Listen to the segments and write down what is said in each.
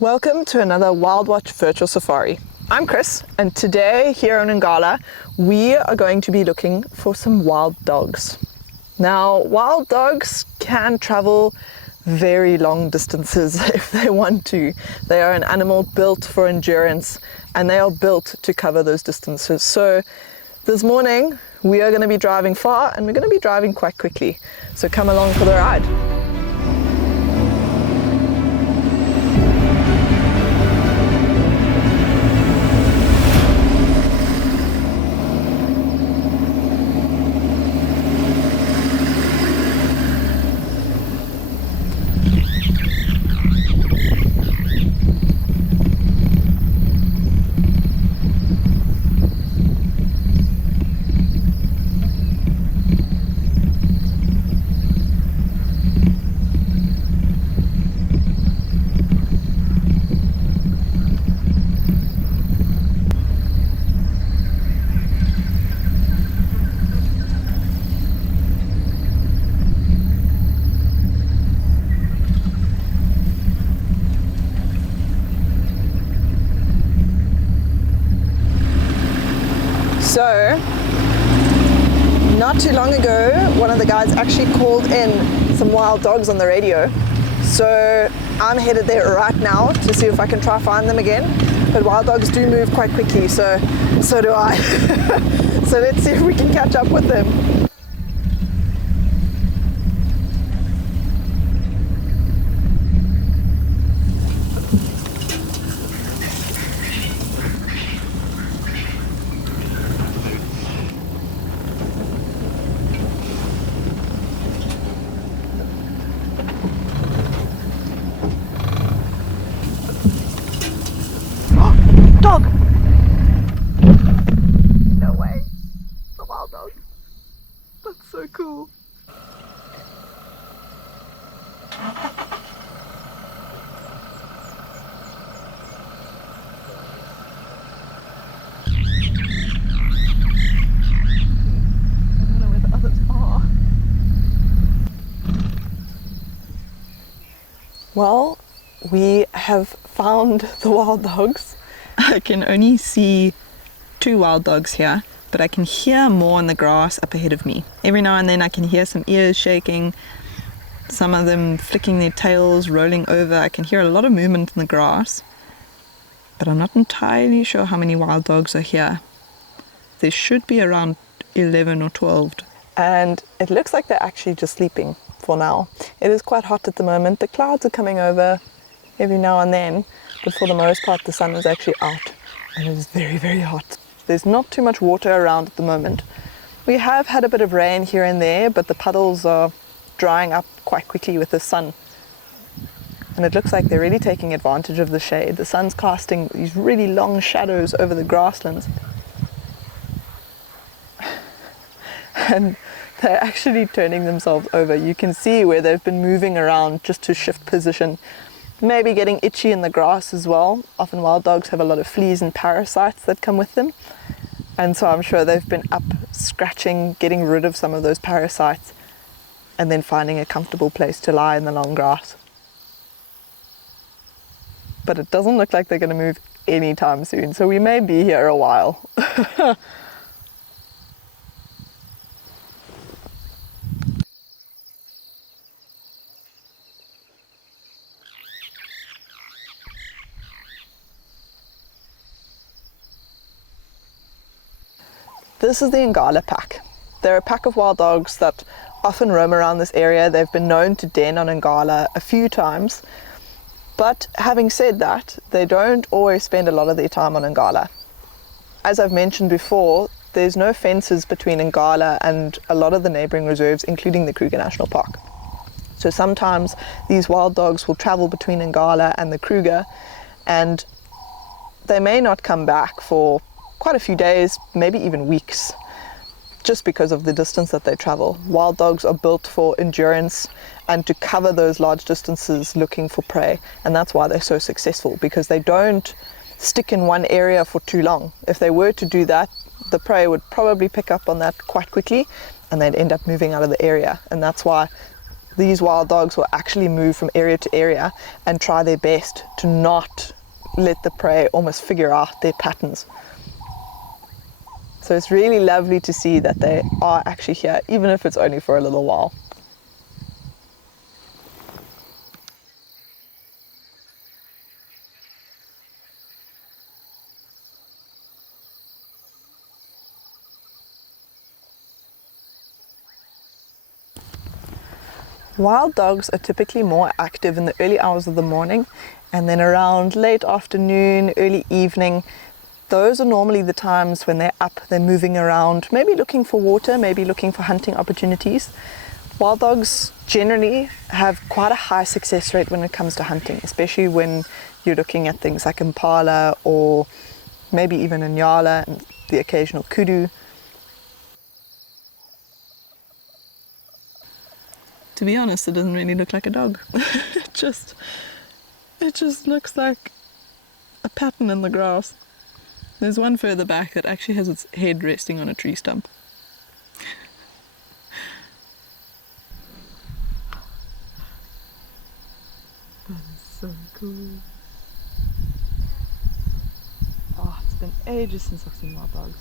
Welcome to another WILDwatch Virtual Safari. I'm Chris, and today here in Ngala, we are going to be looking for some wild dogs. Now, wild dogs can travel very long distances if they want to. They are an animal built for endurance, and they are built to cover those distances. So this morning, we are going to be driving far, and we're going to be driving quite quickly. So come along for the ride. So, not too long ago, one of the guys actually called in some wild dogs on the radio. So I'm headed there right now to see if I can try find them again. But wild dogs do move quite quickly, so do I. So let's see if we can catch up with them. Dog! No way! It's a wild dog. That's so cool. I don't know where the others are. Well, we have found the wild dogs. I can only see 2 wild dogs here, but I can hear more in the grass up ahead of me. Every now and then I can hear some ears shaking, some of them flicking their tails, rolling over. I can hear a lot of movement in the grass, but I'm not entirely sure how many wild dogs are here. There should be around 11 or 12. And it looks like they're actually just sleeping for now. It is quite hot at the moment. The clouds are coming over every now and then, but for the most part the sun is actually out and it is very, very hot. There's not too much water around at the moment. We have had a bit of rain here and there, but the puddles are drying up quite quickly with the sun. And it looks like they're really taking advantage of the shade. The sun's casting these really long shadows over the grasslands. And they're actually turning themselves over. You can see where they've been moving around just to shift position. Maybe getting itchy in the grass as well. Often wild dogs have a lot of fleas and parasites that come with them. And so I'm sure they've been up scratching, getting rid of some of those parasites, and then finding a comfortable place to lie in the long grass. But it doesn't look like they're going to move anytime soon, so we may be here a while. This is the Ngala pack. They're a pack of wild dogs that often roam around this area. They've been known to den on Ngala a few times, but having said that, they don't always spend a lot of their time on Ngala. As I've mentioned before, there's no fences between Ngala and a lot of the neighbouring reserves, including the Kruger National Park. So sometimes these wild dogs will travel between Ngala and the Kruger, and they may not come back for quite a few days, maybe even weeks, just because of the distance that they travel. Wild dogs are built for endurance and to cover those large distances looking for prey, and that's why they're so successful, because they don't stick in one area for too long. If they were to do that, the prey would probably pick up on that quite quickly and they'd end up moving out of the area, and that's why these wild dogs will actually move from area to area and try their best to not let the prey almost figure out their patterns. So it's really lovely to see that they are actually here, even if it's only for a little while. Wild dogs are typically more active in the early hours of the morning, and then around late afternoon, early evening, those are normally the times when they're up, they're moving around, maybe looking for water, maybe looking for hunting opportunities. Wild dogs generally have quite a high success rate when it comes to hunting, especially when you're looking at things like impala or maybe even a Ngala and the occasional kudu. To be honest, it doesn't really look like a dog. It just looks like a pattern in the grass. There's one further back that actually has its head resting on a tree stump. That is so cool. Oh, it's been ages since I've seen wild dogs.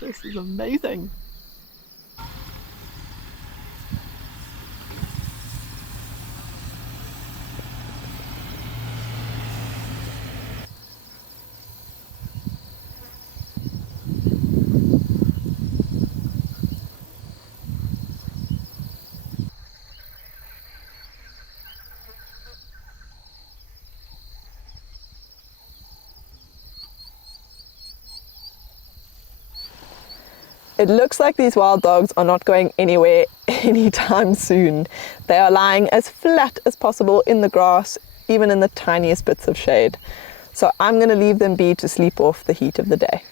This is amazing. It looks like these wild dogs are not going anywhere anytime soon. They are lying as flat as possible in the grass, even in the tiniest bits of shade. So I'm going to leave them be to sleep off the heat of the day.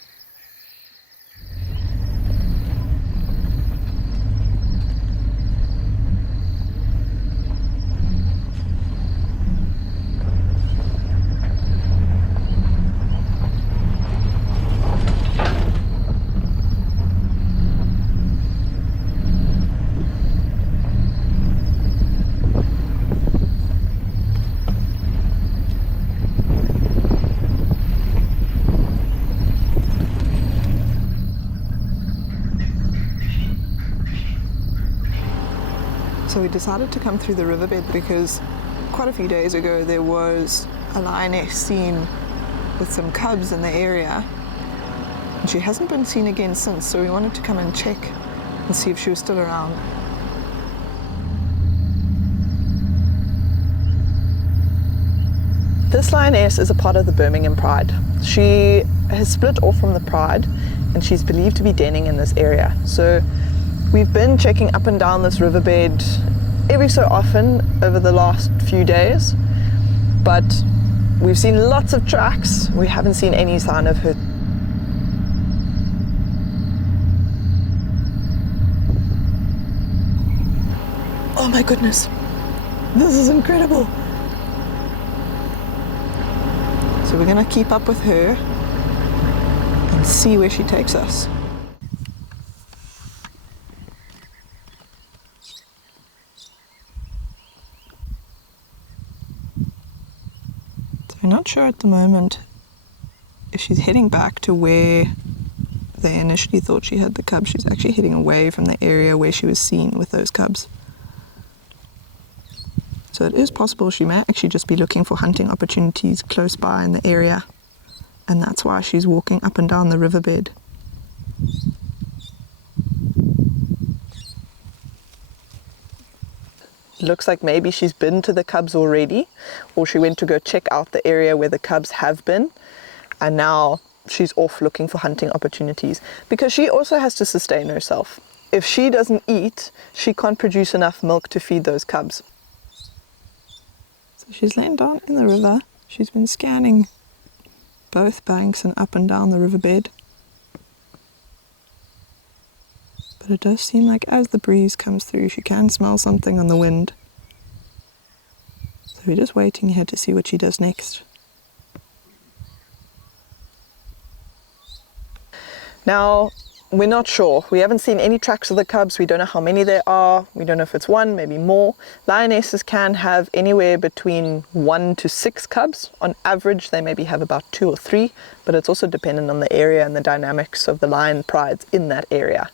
So we decided to come through the riverbed because quite a few days ago there was a lioness seen with some cubs in the area, and she hasn't been seen again since, so we wanted to come and check and see if she was still around. This lioness is a part of the Birmingham Pride. She has split off from the Pride and she's believed to be denning in this area. So we've been checking up and down this riverbed every so often over the last few days, but we've seen lots of tracks. We haven't seen any sign of her. Oh my goodness, this is incredible. So we're gonna keep up with her and see where she takes us. I'm not sure at the moment if she's heading back to where they initially thought she had the cubs. She's actually heading away from the area where she was seen with those cubs. So it is possible she may actually just be looking for hunting opportunities close by in the area, and that's why she's walking up and down the riverbed. Looks like maybe she's been to the cubs already, or she went to go check out the area where the cubs have been, and now she's off looking for hunting opportunities, because she also has to sustain herself. If she doesn't eat, she can't produce enough milk to feed those cubs. So she's laying down in the river. She's been scanning both banks and up and down the riverbed. But it does seem like as the breeze comes through, she can smell something on the wind. So we're just waiting here to see what she does next. Now, we're not sure. We haven't seen any tracks of the cubs. We don't know how many there are. We don't know if it's one, maybe more. Lionesses can have anywhere between 1 to 6 cubs. On average, they maybe have about 2 or 3, but it's also dependent on the area and the dynamics of the lion prides in that area.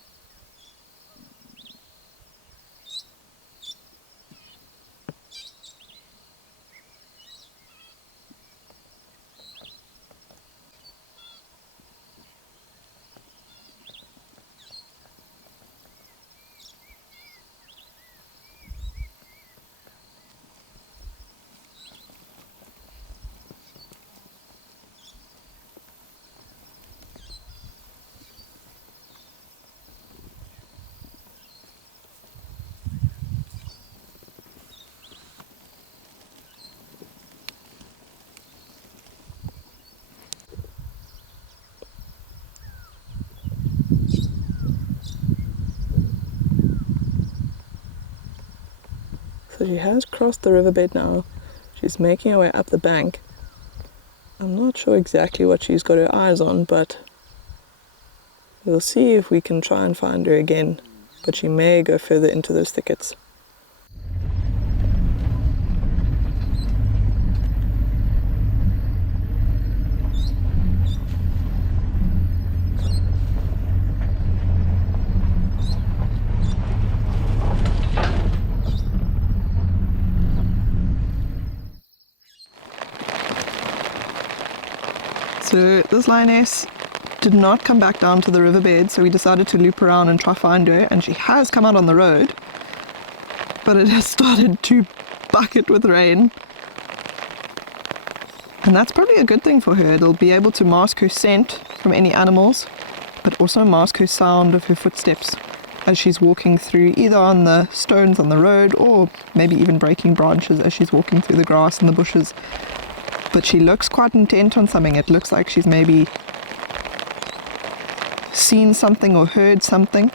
So she has crossed the riverbed now. She's making her way up the bank. I'm not sure exactly what she's got her eyes on, but we'll see if we can try and find her again. But she may go further into those thickets. So this lioness did not come back down to the riverbed, so we decided to loop around and try find her, and she has come out on the road, but it has started to bucket with rain. And that's probably a good thing for her. It'll be able to mask her scent from any animals, but also mask her sound of her footsteps as she's walking through, either on the stones on the road or maybe even breaking branches as she's walking through the grass and the bushes. But she looks quite intent on something. It looks like she's maybe seen something or heard something.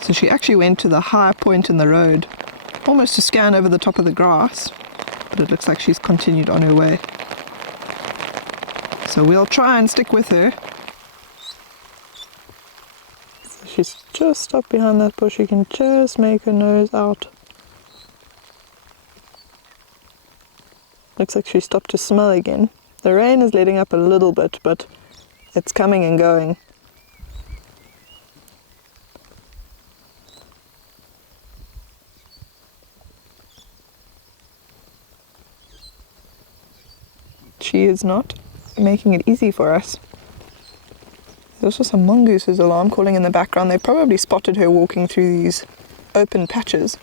So she actually went to the high point in the road, almost to scan over the top of the grass, but it looks like she's continued on her way. So we'll try and stick with her. So she's just stopped behind that bush. You can just make her nose out. Looks like she stopped to smell again. The rain is letting up a little bit, but it's coming and going. She is not making it easy for us. There's also some mongooses alarm calling in the background. They probably spotted her walking through these open patches,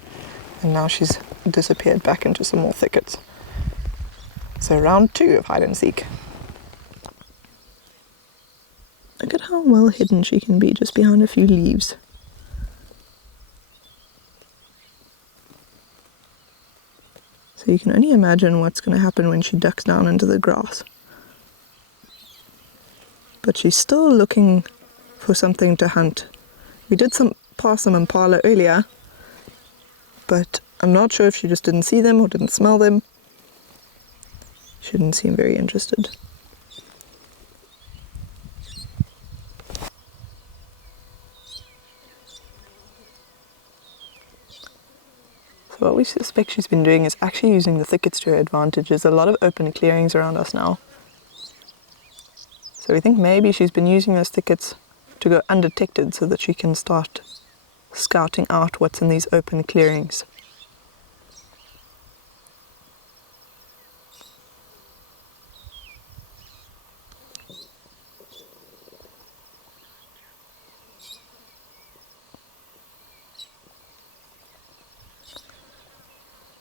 and now she's disappeared back into some more thickets. So round 2 of hide and seek. Look at how well hidden she can be just behind a few leaves. So you can only imagine what's going to happen when she ducks down into the grass. But she's still looking for something to hunt. We did pass some impala earlier, but I'm not sure if she just didn't see them or didn't smell them. She didn't seem very interested. So what we suspect she's been doing is actually using the thickets to her advantage. There's a lot of open clearings around us now. So we think maybe she's been using those thickets to go undetected so that she can start scouting out what's in these open clearings.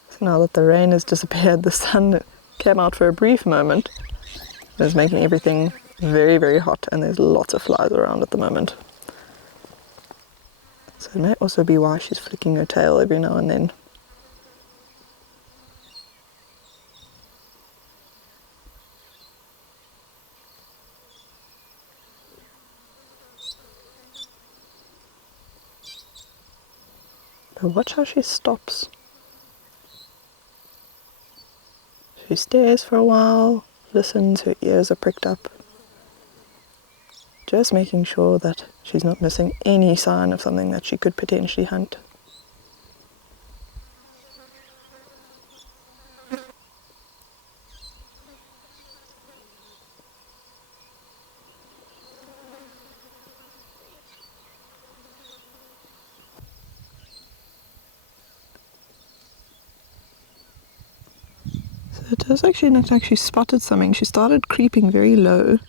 So now that the rain has disappeared, the sun came out for a brief moment. It's making everything very, very hot, and there's lots of flies around at the moment. So it may also be why she's flicking her tail every now and then. So watch how she stops. She stares for a while, listens, her ears are pricked up. Just making sure that she's not missing any sign of something that she could potentially hunt. So it does actually look like she spotted something. She started creeping very low,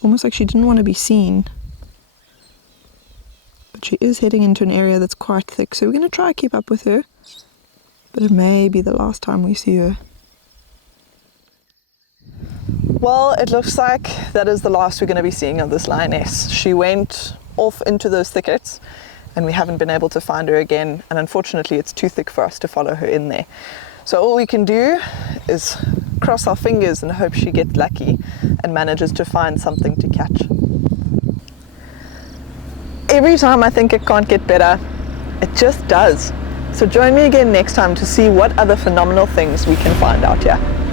almost like she didn't want to be seen. But she is heading into an area that's quite thick, so we're going to try to keep up with her. But it may be the last time we see her. Well, it looks like that is the last we're going to be seeing of this lioness. She went off into those thickets and we haven't been able to find her again, and unfortunately it's too thick for us to follow her in there. So all we can do is cross our fingers and hope she gets lucky and manages to find something to catch. Every time I think it can't get better, it just does. So join me again next time to see what other phenomenal things we can find out here.